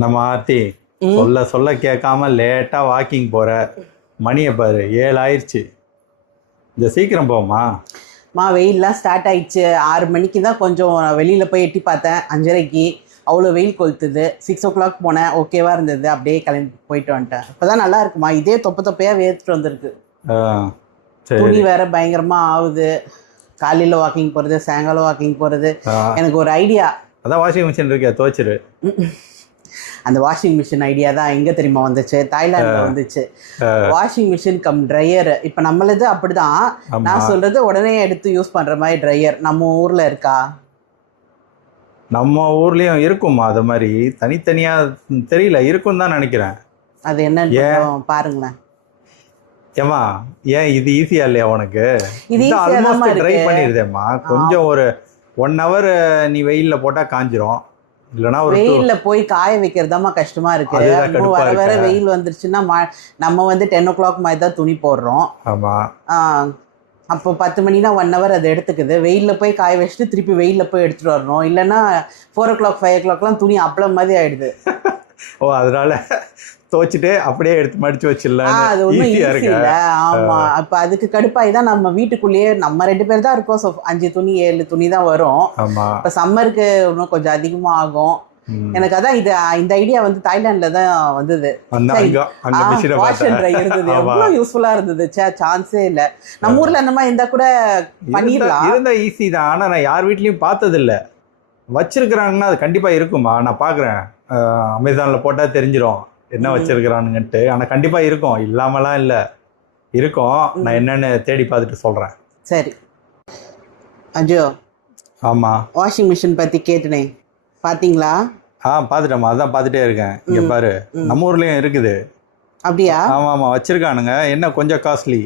நம்ம ஆர்த்தி சொல்ல சொல்ல கேட்காம லேட்டாக வாக்கிங் போகிற மணியை பாரு 7 ஆயிடுச்சு. இந்த சீக்கிரம் போமா. வெயில்லாம் ஸ்டார்ட் ஆயிடுச்சு. 6 மணிக்கு தான் கொஞ்சம் வெளியில் போய் எட்டி பார்த்தேன். 5:30க்கு அவ்வளோ வெயில் கொளுத்துது. 6 o'clock போனேன், ஓகேவா இருந்தது. அப்படியே கிளம்பி போயிட்டு வந்துட்டேன். இப்போ தான் நல்லா இருக்குமா, இதே தொப்பையாக வேர்த்துட்டு வந்திருக்கு. துணி வேற பயங்கரமாக ஆகுது. காலையில் வாக்கிங் போகிறது, சாயங்காலம் வாக்கிங் போகிறது. எனக்கு ஒரு ஐடியா. அதான் வாஷிங் மிஷின் இருக்கே, துவைச்சிரு. அந்த வாஷிங் மிஷின் ஐடியா தான் எங்கே தெரியுமா வந்துச்சு? தாய்லாண்டில் வந்துச்சு. Washing machine come dryer. இப்போ நம்மளது அப்படிதான். நான் சொல்றது உடனே எடுத்து யூஸ் பண்ணுற மாதிரி ட்ரையர் நம்ம ஊரில் இருக்கா? நம்ம ஊர்லேயும் இருக்குமா அது மாதிரி? தனித்தனியாக தெரியல, இருக்கும் தான் நினைக்கிறேன். அது என்னன்னு பாருங்களேன். ஏமா ஏன் இது ஈஸியா இல்லையா உனக்கு? இது ட்ரை பண்ணிருதேம்மா. கொஞ்சம் ஒரு 1 hour நீ வெயில்ல போட்டா காஞ்சிரும். இல்லைன்னா ஒரு வெயில்ல போய் காய வைக்கிறதாமா கஷ்டமா இருக்கு. வர வர வெயில் வந்துருச்சுன்னா நம்ம வந்து 10 o'clock மாதிரி தான் துணி போடுறோம். ஆமா. அப்போ 10 மணினா 1 hour அது எடுத்துக்குது. வெயில்ல போய் காய வச்சுட்டு திருப்பி வெயில்ல போய் எடுத்துட்டு வரணும். இல்லைன்னா 4 o'clock 5 o'clockலாம் துணி அப்பளம் மாதிரி ஆயிடுது. ஓ, அதனால துவைச்சிட்டு அப்படியே எடுத்து மடிச்சு வச்சிடலாம். அது ஒன்றும் ஈஸி இல்லை. ஆமாம், அப்போ அதுக்கு கடுப்பாகி தான் நம்ம வீட்டுக்குள்ளேயே நம்ம 2 பேர் தான் இருக்கோம். ஸோ 5 துணி 7 துணி தான் வரும். இப்போ சம்மருக்கு இன்னும் கொஞ்சம் அதிகமாக ஆகும். எனக்கு அதான் இந்த ஐடியா வந்து தாய்லாந்துல தான் வந்தது. எவ்வளோ யூஸ்ஃபுல்லா இருந்தது. சான்ஸே இல்லை. நம்ம ஊர்ல அந்த மாதிரி இருந்தா கூட பண்ணிடலாம். இருந்தா ஈஸி தான். ஆனா நான் யார் வீட்லயும் பார்த்தது இல்லை. வச்சிருக்கிறாங்கன்னா அது கண்டிப்பா இருக்குமா? நான் பாக்குறேன், அமேசான்ல போட்டா தெரிஞ்சிடும் என்ன வச்சிருக்கிறானுங்கன்ட்டு. ஆனா கண்டிப்பா இருக்கும், இல்லாமலாம் இல்லை, இருக்கும். நான் என்னன்னு தேடி பார்த்துட்டு சொல்றேன். சரி அஜோ. ஆமா, வாஷிங் மிஷின் பத்தி கேட்டனே, பாத்தீங்களா? பார்த்துட்டேம்மா, அதான் பார்த்துட்டே இருக்கேன். இங்க பாரு, நம்ம ஊர்லயும் இருக்குது. அப்படியா? ஆமா ஆமா, வச்சிருக்கானுங்க. என்ன கொஞ்சம் காஸ்ட்லி,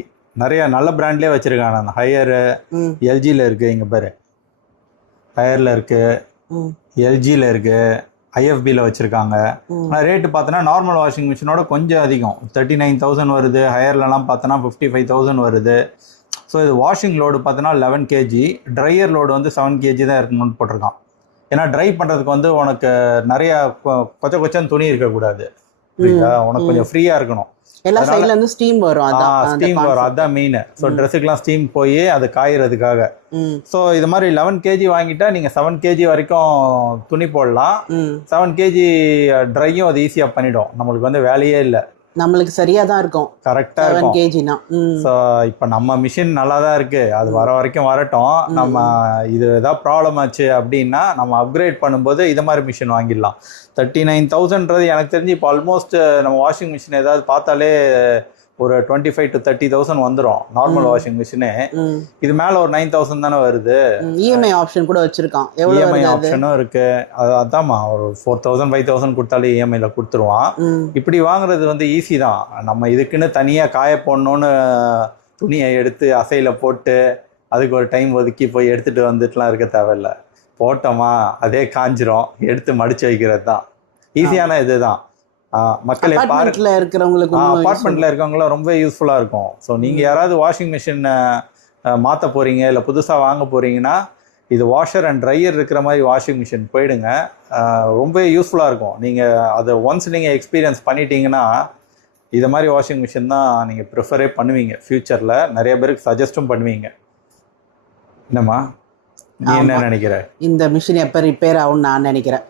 நிறைய நல்ல பிராண்ட்லயே வச்சிருக்காங்க. அந்த ஹையர் எல்ஜியில் இருக்கு, இங்க பாரு, ஹையர்ல இருக்கு, எல்ஜியில் இருக்கு, ஐஎஃபியில் வச்சுருக்காங்க. ஆனால் ரேட்டு பார்த்தோன்னா நார்மல் வாஷிங் மிஷினோட கொஞ்சம் அதிகம். 39,000 வருது. ஹையர்லலாம் பார்த்தோன்னா 55,000 வருது. ஸோ இது வாஷிங் லோடு பார்த்தோன்னா 11 kg, ட்ரையர் லோடு வந்து 7 kg தான் இருக்கணும்னு போட்டிருக்கான். ஏன்னா ட்ரை பண்ணுறதுக்கு வந்து உனக்கு நிறையா கொச்சன்னு துணி இருக்கக்கூடாது. புரியுதா? உனக்கு கொஞ்சம் ஃப்ரீயாக இருக்கணும். எல்லா சைடுல இருந்து ஸ்டீம் வரும். ஸ்டீம் வரும், அதான் மெயின். ஸோ ட்ரெஸ்ஸுக்கெல்லாம் ஸ்டீம் போய் அது காயறதுக்காக. ஸோ இது மாதிரி 11 kg வாங்கிட்டா நீங்கள் 7 kg வரைக்கும் துணி போடலாம். 7 kg ட்ரையும் அது ஈஸியாக பண்ணிடும். நம்மளுக்கு வந்து வேலையே இல்லை, நம்மளுக்கு சரியா தான் இருக்கும். கரெக்டா இருக்கும். 7 kg. ஸோ இப்போ நம்ம மிஷின் நல்லா தான் இருக்கு, அது வர வரைக்கும் வரட்டும். நம்ம இது ஏதாவது ப்ராப்ளம் ஆச்சு அப்படின்னா நம்ம அப்கிரேட் பண்ணும்போது இது மாதிரி மிஷின் வாங்கிடலாம். 39,000ன்றது எனக்கு தெரிஞ்சு இப்போ ஆல்மோஸ்ட் நம்ம வாஷிங் மிஷின் ஏதாவது பார்த்தாலே ஒரு 25,000 to 30,000 வந்துடும் நார்மல் வாஷிங் மிஷினே. இது மேல ஒரு 9,000 தானே வருது. இஎம்ஐ ஆப்ஷன் கூட வச்சிருக்கான். இஎம்ஐ ஆப்ஷனும் இருக்கு. அதாம்மா, ஒரு 4,000 5,000 கொடுத்தாலே இஎம்ஐல கொடுத்துருவான். இப்படி வாங்குறது வந்து ஈஸி தான். நம்ம இதுக்குன்னு தனியா காய போடணும்னு துணியை எடுத்து அசையில போட்டு அதுக்கு ஒரு டைம் ஒதுக்கி போய் எடுத்துட்டு வந்துட்டுலாம் இருக்க தேவையில்லை. போட்டோமா அதே காஞ்சிரும், எடுத்து மடிச்சு வைக்கிறது தான் ஈஸியான இதுதான். மக்கள் அபார்ட்மெண்ட்ல இருக்கவங்களும் ரொம்ப யூஸ்ஃபுல்லாக இருக்கும். ஸோ நீங்கள் யாராவது வாஷிங் மிஷின் மாற்ற போகிறீங்க இல்லை புதுசாக வாங்க போகிறீங்கன்னா இது வாஷர் அண்ட் ட்ரையர் இருக்கிற மாதிரி வாஷிங் மிஷின் போயிடுங்க. ரொம்ப யூஸ்ஃபுல்லாக இருக்கும். நீங்கள் அதை ஒன்ஸ் நீங்கள் எக்ஸ்பீரியன்ஸ் பண்ணிட்டீங்கன்னா இது மாதிரி வாஷிங் மிஷின் தான் நீங்கள் ப்ரிஃபரே பண்ணுவீங்க. ஃப்யூச்சரில் நிறைய பேருக்கு சஜஸ்டும் பண்ணுவீங்க. என்னம்மா, நீ என்ன நினைக்கிற? இந்த மிஷின் எப்போ ரிப்பேர் ஆகும்னு நான் நினைக்கிறேன்.